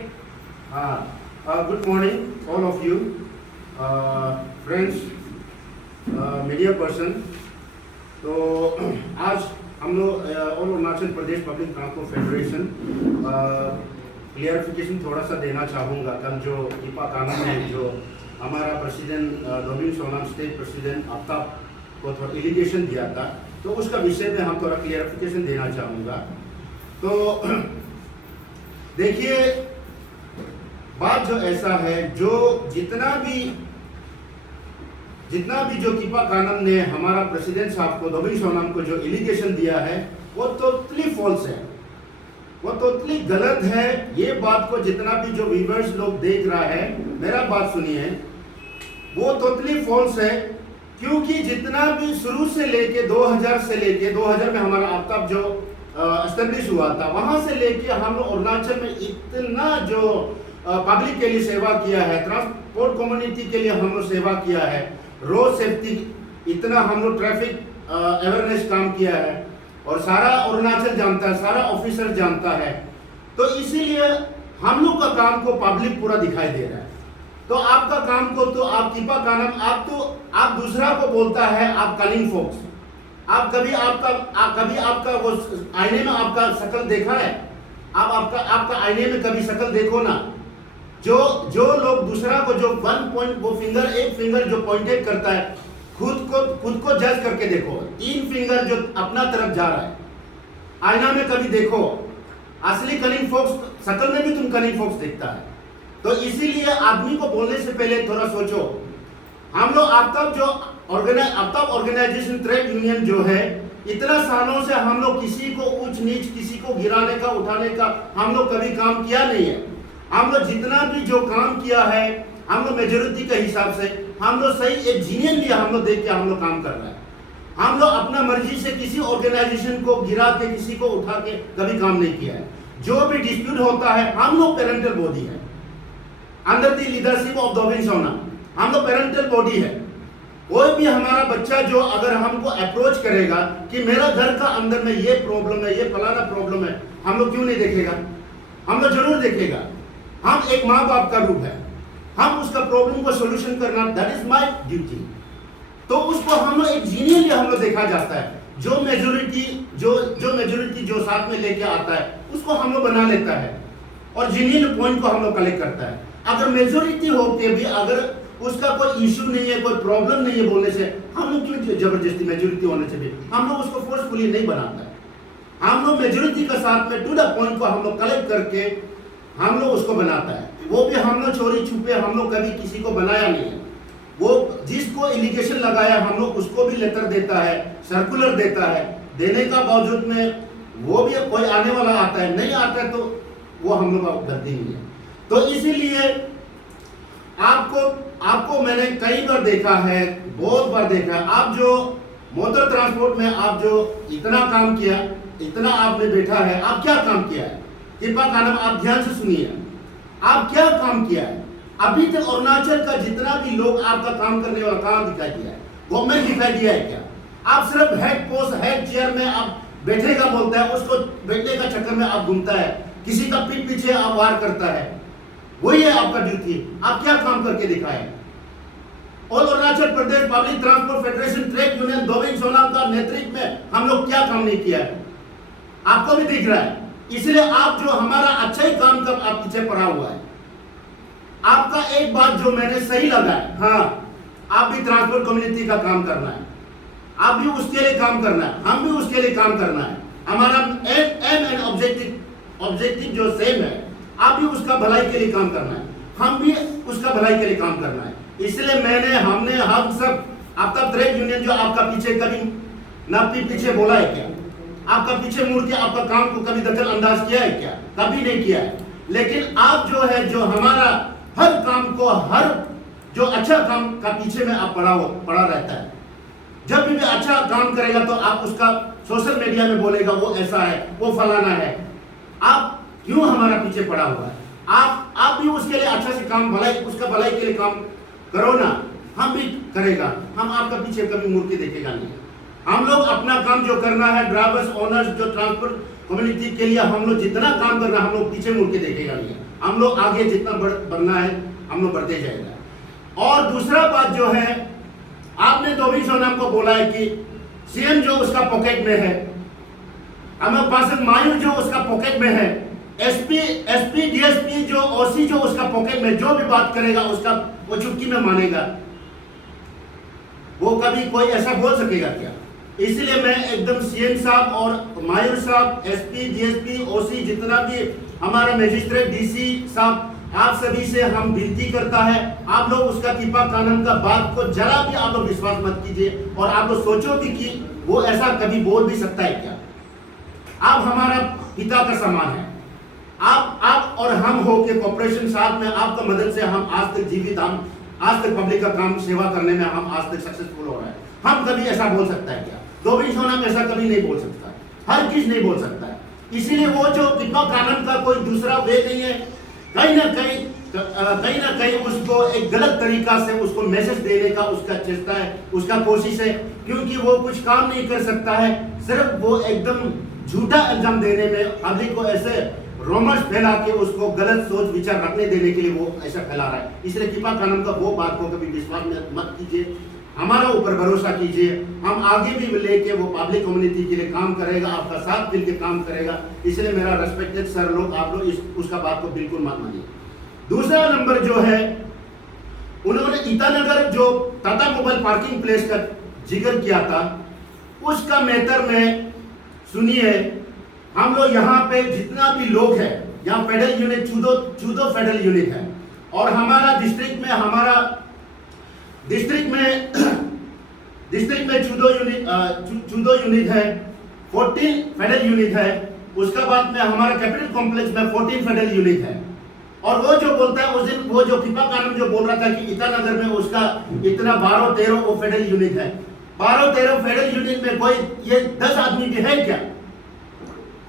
Good morning, all of you, friends, media person. तो आज हम लोग all Arunachal Pradesh public transport federation clarification थोड़ा सा देना चाहूँगा। कल जो ईपा कानून में जो हमारा प्रेसिडेंट नवीन सोनाम स्टेट प्रेसिडेंट आफ्ताब को थोड़ा एलिगेशन दिया था, तो उसका विषय में हम थोड़ा क्लियरिफिकेशन देना चाहूँगा। तो देखिए, बात जो ऐसा है, जो जितना भी जो कीपा कानून ने हमारा प्रेसिडेंट साहब को नवीन सोनाम को जो एलिगेशन दिया है, वो टोटली फॉल्स है, वो टोटली गलत है। ये बात को जितना भी जो व्यूअर्स लोग देख रहा है, मेरा बात सुनिए, वो टोटली फॉल्स है। क्योंकि जितना भी शुरू से लेके 2000 में हमारा आफ्ताब जो एस्टेब्लिश हुआ था, वहां से लेके हम लोग अरुणाचल में इतना जो पब्लिक के लिए सेवा किया है, ट्रांसपोर्ट कम्युनिटी के लिए हम लोग सेवा किया है, रोड सेफ्टी इतना हम लोग ट्रैफिक अवेयरनेस काम किया है, और सारा अरुणाचल जानता है, सारा ऑफिसर जानता है। तो इसीलिए हम लोग का काम को पब्लिक पूरा दिखाई दे रहा है। तो आपका काम को तो आप कीपा कानून आप दूसरा को बोलता है आप कलिंग फोक्स। आप कभी आपका वो आईने में आपका शक्ल देखा है? आप आपका आईने में कभी शक्ल देखो ना। जो लोग दूसरा को जो एक फिंगर जो पॉइंटेड करता है, खुद को जज करके देखो। 3 फिंगर जो अपना तरफ जा रहा है, आईना में कभी देखो। असली कलिंग फोक्स शक्ल में भी तुम कलिंग फोक्स देखता है। तो इसीलिए आदमी को बोलने से पहले थोड़ा सोचो। हम लोग आफ्ताब ऑर्गेनाइजेशन ट्रेड यूनियन जो है, इतना सालों से हम लोग किसी को ऊंच नीच, किसी को गिराने का उठाने का हम लोग कभी काम किया नहीं है। हम लोग जितना भी जो काम किया है, हम लोग मेजोरिटी के हिसाब से हम लोग सही एक जीनियन भी हम लोग देख के हम लोग काम कर रहे हैं। हम लोग अपना मर्जी से किसी ऑर्गेनाइजेशन को गिरा के, किसी को उठा के कभी काम नहीं किया है। जो भी डिस्प्यूट होता है, हम लोग पेरेंटल बॉडी है, अंडर द लीडरशिप ऑफ नवीन सोनाम हम लोग पेरेंटल बॉडी है। कोई भी हमारा बच्चा जो अगर हमको अप्रोच करेगा कि मेरा घर का अंदर में ये प्रॉब्लम है, ये फलाना प्रॉब्लम है, हम लोग क्यों नहीं देखेगा? हम लोग जरूर देखेगा। हम एक माँ बाप का रूप है, हम उसका प्रॉब्लम को सोल्यूशन करना, दैट इज माय ड्यूटी। तो उसको हम लोग एक जीनियसली हम लोग देखा जाता है। जो मेजोरिटी जो साथ में लेके आता है, उसको हम लोग बना लेता है और जीनियल पॉइंट को हम लोग कलेक्ट करता है। अगर मेजोरिटी होके भी अगर उसका कोई इशू नहीं है, कोई प्रॉब्लम नहीं है बोलने से, हम लोग क्यों जबरदस्ती मेजोरिटी होने से भी हम लोग उसको फोर्सफुली नहीं बनाता है। हम लोग मेजोरिटी के साथ में टू द पॉइंट को हम लोग कलेक्ट करके हम लोग उसको बनाता है। वो भी हम लोग चोरी छुपे हम लोग कभी किसी को बनाया नहीं है। वो जिसको एलिगेशन लगाया, हम लोग उसको भी लेटर देता है, सर्कुलर देता है। देने का बावजूद में वो भी कोई आने वाला आता है, नहीं आता है तो वो हम लोग का गलती नहीं है। तो इसीलिए आपको मैंने कई बार देखा है, बहुत बार देखा है। आप जो मोटर ट्रांसपोर्ट में आप जो इतना काम किया, इतना आपने बैठा है, आप क्या काम किया है? कृपा कानून आप ध्यान से सुनिए, आप क्या काम किया है? अभी तक अरुणाचल का जितना भी लोग आपका काम करने वाला काम दिखाई दिया है, गवर्नमेंट दिखाई दिया है क्या? आप सिर्फ हेड पोस्ट, हेड चेयर में आप बैठेगा बोलता है, उसको बैठने का चक्कर में आप घूमता है, किसी का पीठ पीछे आप वार करता है। वही है आपका ड्यूटी। आप क्या काम करके दिखाए? और Arunachal Pradesh public transport federation trade union Naveen Sonam का नेतृत्व में हम लोग क्या काम नहीं किया है, आपको भी दिख रहा है। इसलिए आप जो हमारा अच्छा ही काम कर आप पीछे पड़ा हुआ है। आपका एक बात जो मैंने सही लगा है, हाँ, आप भी ट्रांसपोर्ट कम्युनिटी का काम करना है, आप भी उसके लिए काम करना है, हम भी उसके लिए काम करना है। हमारा एम एंड ऑब्जेक्टिव जो सेम है। आप भी उसका भलाई के लिए काम करना है, हम भी उसका भलाई के लिए काम करना है। इसलिए हम सब आपका ट्रेड यूनियन जो आपका पीछे कभी ना पीछे बोला है क्या? आपका पीछे मुड़ के आपका काम को कभी दखल अंदाज किया है क्या? कभी नहीं किया है। लेकिन आप जो है, जो हमारा हर काम को, हर जो अच्छा काम का पीछे में आप पड़ा रहता है। जब भी अच्छा काम करेगा तो आप उसका सोशल मीडिया में बोलेगा वो ऐसा है, वो फलाना है। आप क्यों हमारा पीछे पड़ा हुआ है? आप भी उसके लिए अच्छा से काम, उसका भलाई के लिए काम करो ना। हम भी करेगा, हम आपका पीछे कभी मुड़ के देखेगा नहीं। हम लोग अपना काम जो करना है, ड्राइवर्स, ओनर्स, जो ट्रांसपोर्ट कम्युनिटी के लिए हम लोग जितना काम कर रहे हैं, हम लोग पीछे मुड़ के देखेगा नहीं, हम लोग आगे जितना बढ़ना है हम लोग बढ़ते जाएगा। और दूसरा बात जो है, आपने दोबी सोनम को बोला है कि सीएम जो उसका पॉकेट में है, अमर पासवान मायूर जो उसका पॉकेट में है, एसपी डीएसपी जो ओसी जो उसका पॉकेट में, जो भी बात करेगा उसका वो चुटकी में मानेगा। वो कभी कोई ऐसा बोल सकेगा क्या? इसलिए मैं एकदम सीएम साहब और मायूर साहब, एसपी डीएसपी ओसी जितना भी हमारा मजिस्ट्रेट डीसी साहब, आप सभी से हम विनती करता है, आप लोग उसका कृपा कानून का बात को जरा भी आप लोग विश्वास मत कीजिए। और आप लोग सोचो कि वो ऐसा कभी बोल भी सकता है क्या? आप हमारा पिता का समान है, आप और हम हो के कॉर्पोरेशन साथ में आपका मदद से हम आज तक जीवित, हम आज तक पब्लिक का काम सेवा करने में हम आज तक सक्सेसफुल हो रहे हैं। हम कभी ऐसा बोल सकता है क्या? दोबी सोनम ऐसा कभी नहीं बोल सकता, हर चीज नहीं बोल सकता है। इसीलिए वो जो कृपा कानून का कोई दूसरा वे नहीं है, कहीं ना कहीं उसको एक गलत तरीका से उसको मैसेज देने का उसका चेष्टा है, उसका कोशिश है, क्योंकि वो कुछ काम नहीं कर सकता है। सिर्फ वो एकदम झूठा इल्जाम देने में, पब्लिक को ऐसे रोमर्स फैला के उसको गलत सोच विचार रखने देने के लिए वो ऐसा फैला रहा है। इसलिए कृपा कानून का वो बात को कभी विश्वास मत कीजिए, हमारा ऊपर भरोसा कीजिए। हम आगे भी लेके वो पब्लिक कम्युनिटी के लिए काम करेगा, आपका साथ मिलकर काम करेगा। इसलिए मेरा रेस्पेक्टेड सर लोग, आप लोग उसका बात को बिल्कुल मत मानिए। दूसरा नंबर जो है, उन्होंने ईटानगर जो टाटा मोबाइल पार्किंग प्लेस का जिक्र किया था, उसका मैटर में सुनिए, हम लोग यहाँ पे जितना भी लोग हैं, यहाँ फेडरल यूनिट चूदो फेडरल यूनिट है, और हमारा डिस्ट्रिक्ट में चूदो यूनिट है, 14 फेडरल यूनिट है। उसका बाद में हमारा कैपिटल कॉम्प्लेक्स में 14 फेडरल यूनिट है। और वो जो बोलता है उस दिन, वो जो कृपा कानून जो बोल रहा था कि ईटानगर में उसका इतना 12-13 वो फेडरल यूनिट है, 12-13 फेडरल यूनिट में कोई ये 10 आदमी भी है क्या?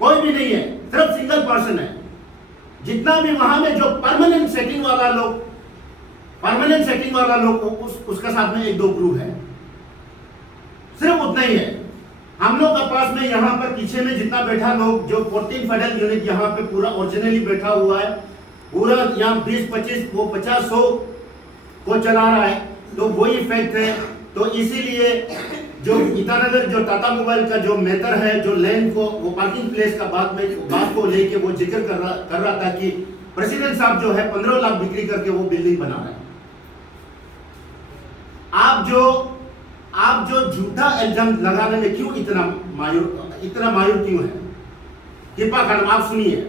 कोई भी नहीं है, सिर्फ सिंगल पर्सन है। जितना भी वहां में जो परमानेंट सेटिंग वाला लोग उसका साथ में 1-2 ग्रुप है, सिर्फ उतना ही है। हम लोग का पास में यहाँ पर पीछे में जितना बैठा लोग, जो 14 फेडरल यूनिट यहाँ पे पूरा ओरिजिनली बैठा हुआ है, पूरा यहाँ 20-25 वो 50-100 को चला रहा है, तो वही इफेक्ट है। तो इसीलिए जो ईटानगर जो टाटा मोबाइल का जो मैटर है, जो लैंड को वो पार्किंग प्लेस का बात को लेके वो जिक्र कर रहा था कि प्रेसिडेंट साहब जो है 15 लाख बिक्री करके वो बिल्डिंग बना रहे हैं। आप जो झूठा इल्जाम लगाने में क्यों इतना मायूर क्यों है? कृपा कानून आप सुनिए,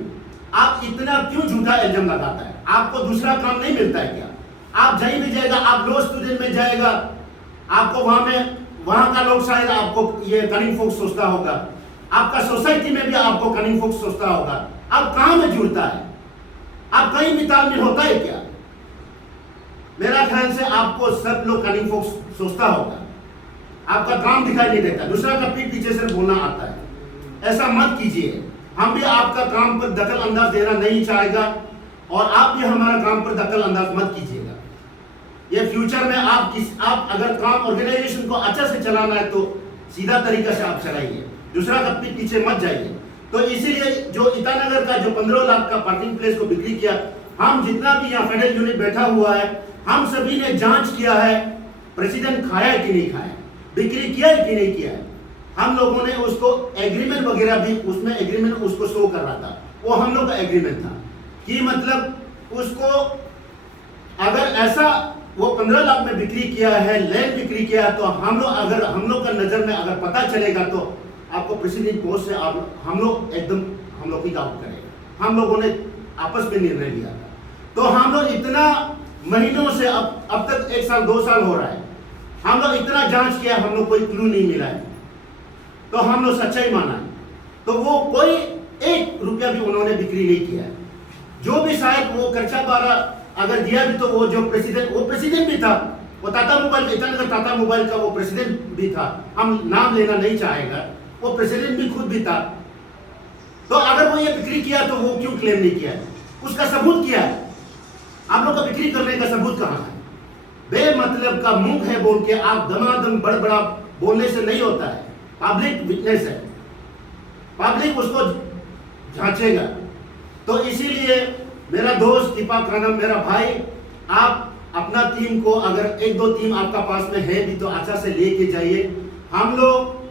आप इतना क्यों झूठा इल्जाम लगाता है? आपको दूसरा काम नहीं मिलता है क्या? आप कहीं भी जाएगा, आप लॉ स्टूडेंट में जाएगा, आपको वहां का लोग शायद आपको ये कनिंग फोक्स सोचता होगा, आपका सोसाइटी में भी आपको कनिंग फोक्स सोचता होगा। आप कहां में जुड़ता है? आप कहीं भी तालमेल होता है क्या? मेरा ख्याल से आपको सब लोग कनिंग फोक्स सोचता होगा, आपका काम दिखाई नहीं देता, दूसरा का पीठ पीछे से बोलना आता है। ऐसा मत कीजिए, हम भी आपका काम पर दखल अंदाज देना नहीं चाहेगा, और आप भी हमारा काम पर दखल अंदाज मत कीजिएगा। ये फ्यूचर में आप अगर काम ऑर्गेनाइजेशन को अच्छा से चलाना है तो सीधा तरीका से आप चलाइए, दूसरा का पीछे मत जाइए। तो इसीलिए जो ईटानगर का जो 15 लाख का पार्किंग प्लेस को बिक्री किया, हम जितना भी यहाँ फेडरल यूनिट बैठा हुआ है, हम सभी ने जांच किया है, प्रेसिडेंट खाया है कि नहीं खाया, बिक्री किया है कि नहीं किया है। हम लोगों ने उसको एग्रीमेंट वगैरह भी, उसमें एग्रीमेंट उसको शो कर रहा था, वो हम लोग का एग्रीमेंट था कि मतलब उसको अगर ऐसा वो 15 लाख में बिक्री किया है, लैंड बिक्री किया है, तो हम लोग का नजर में अगर पता चलेगा तो आपको प्रेसिडेंट पोस्ट से हम लोग ही आउट करेगा। हम लोगों ने आपस में निर्णय लिया था। तो हम लोग इतना महीनों से अब तक 1 साल 2 साल हो रहा है, हम लोग इतना जांच किया, हम लोग कोई क्लू नहीं मिला है, तो हम लोग सच्चाई माना है। तो वो कोई 1 रुपया भी उन्होंने बिक्री नहीं किया है। जो भी शायद वो खर्चा बारा अगर दिया भी, तो वो जो प्रेसिडेंट भी था, वो टाटा मोबाइल, ईटानगर टाटा मोबाइल का वो प्रेसिडेंट भी था, हम नाम लेना नहीं चाहेगा, वो प्रेसिडेंट भी खुद भी था। तो अगर वो ये बिक्री किया तो वो क्यों क्लेम नहीं किया है? उसका सबूत क्या है? आप लोग का बिक्री करने का सबूत कहां है? बेमतलब का मुंह है बोल के आप दमादम बड़ा बोलने से नहीं होता है। पब्लिक विटनेस है, पब्लिक उसको जांचेगा। तो इसीलिए मेरा दोस्त दीपा कानम, मेरा भाई, आप अपना टीम को, अगर एक दो टीम आपका पास में है भी तो अच्छा से लेके जाइए। हम लोग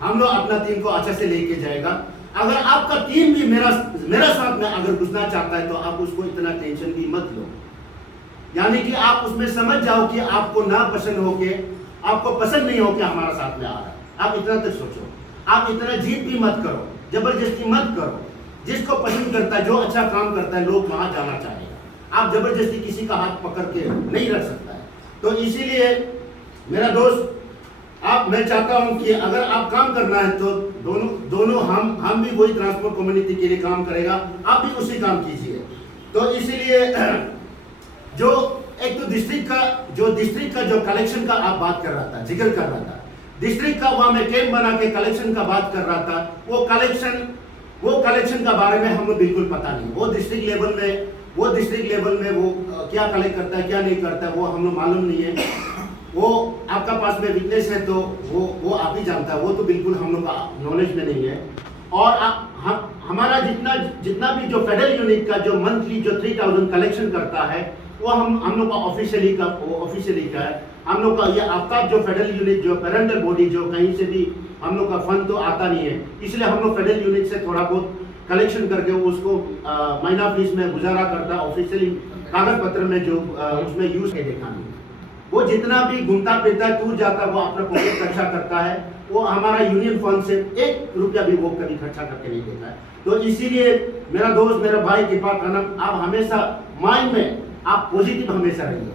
अपना टीम को अच्छा से लेके जाएगा। अगर आपका टीम भी मेरा साथ में अगर घुसना चाहता है तो आप उसको इतना टेंशन भी मत लो, यानी कि आप उसमें समझ जाओ कि आपको ना पसंद हो के, आपको पसंद नहीं हो के हमारा साथ में आ रहा है। आप इतना तक सोचो, आप इतना जीत भी मत करो, जबरदस्ती मत करो। जिसको पसंद करता है, जो अच्छा काम करता है, लोग वहां जाना चाहेगा। आप जबरदस्ती किसी का हाथ पकड़ के नहीं रख सकता है। तो इसीलिए मेरा दोस्त, मैं चाहता हूं कि अगर आप काम करना है तो दोनों हम भी वही ट्रांसपोर्ट कम्युनिटी के लिए काम करेगा, आप भी उसी काम कीजिए। तो इसीलिए जो एक तो डिस्ट्रिक्ट का जो कलेक्शन का आप बात कर रहा था, जिक्र कर रहा था, डिस्ट्रिक्ट का वहां मैं कैंप बना के कलेक्शन का बात कर रहा था। वो कलेक्शन का बारे में हमें बिल्कुल पता नहीं। वो डिस्ट्रिक्ट लेवल में वो क्या कलेक्ट करता है, क्या नहीं करता है, वो हमें मालूम नहीं है। वो आपका पास में विटनेस है तो वो आप ही जानता है, वो तो बिल्कुल हम लोग का नॉलेज में नहीं है। और हमारा जितना भी जो फेडरल यूनिट का जो मंथली जो 3000 कलेक्शन करता है, वो हम लोग का ऑफिशियली का है। हम लोग का ये आफ्ताब जो फेडरल यूनिट, जो पेरेंटल बॉडी, जो कहीं से भी हम लोग का फंड तो आता नहीं है, इसलिए हम लोग फेडरल यूनिट से थोड़ा बहुत कलेक्शन करके उसको महीना फीस में गुजारा करता है। ऑफिशियली कागज पत्र में जो उसमें यूज है देखा नहीं। वो जितना भी घूमता फिरता है, टूर जाता है, वो अपना पॉकेट खर्चा करता है। वो हमारा यूनियन फंड से 1 रुपया भी वो कभी खर्चा करके नहीं देता है। तो इसीलिए मेरा दोस्त, मेरा भाई दीपा कानम, आप हमेशा माइंड में आप पॉजिटिव हमेशा रहिए।